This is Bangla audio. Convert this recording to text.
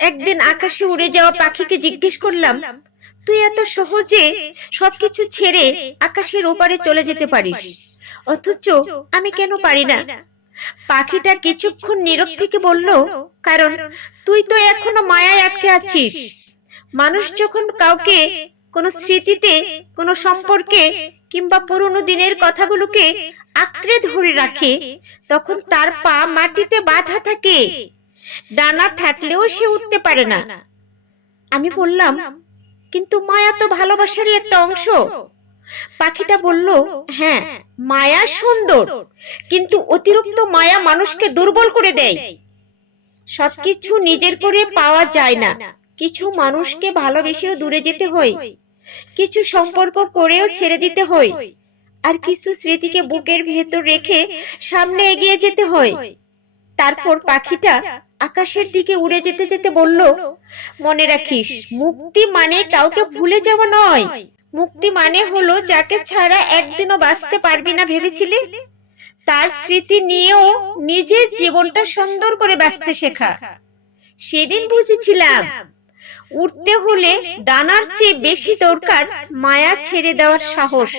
একদিন আকাশে উড়ে যাওয়া পাখিকে জিজ্ঞেস করলাম, তুই এত সহজে সবকিছু ছেড়ে আকাশের ওপারে চলে যেতে পারিস, অথচ আমি কেন পারি না? পাখিটা কিছুক্ষণ নীরব থেকে বলল, কারণ তুই তো এখনো মায়ায় আটকে আছিস। মানুষ যখন কাউকে কোনো স্মৃতিতে, কোনো সম্পর্কে কিংবা পুরনো দিনের কথাগুলোকে আঁকড়ে ধরে রাখে, তখন তার পা মাটিতে বাঁধা থাকে, ডানা থাকলেও সে উঠতে পারে না। আমি বললাম, কিন্তু মায়া তো ভালোবাসারই একটা অংশ। পাখিটা বলল, হ্যাঁ, মায়া সুন্দর, কিন্তু অতিরিক্ত মায়া মানুষকে দুর্বল করে দেয়। সবকিছু নিজের করে পাওয়া যায় না। কিছু মানুষকে ভালোবেসেও দূরে যেতে হয়, কিছু সম্পর্ক করেও ছেড়ে দিতে হয়, আর কিছু স্মৃতিকে বুকের ভেতর রেখে সামনে এগিয়ে যেতে হয়। তারপর পাখিটা আকাশের দিকে উড়ে যেতে যেতে বলল, মনে রাখিস, মুক্তি মানে কাউকে ভুলে যাওয়া নয়। মুক্তি মানে হলো যাকে ছাড়া একদিনও বাঁচতে পারবি না ভেবেছিলি, তার স্মৃতি নিয়েও নিজের জীবনটা সুন্দর করে বাঁচতে শেখা। সেদিন বুঝেছিলাম, উঠতে হলে ডানার চেয়ে বেশি দরকার মায়া ছেড়ে দেওয়ার সাহস।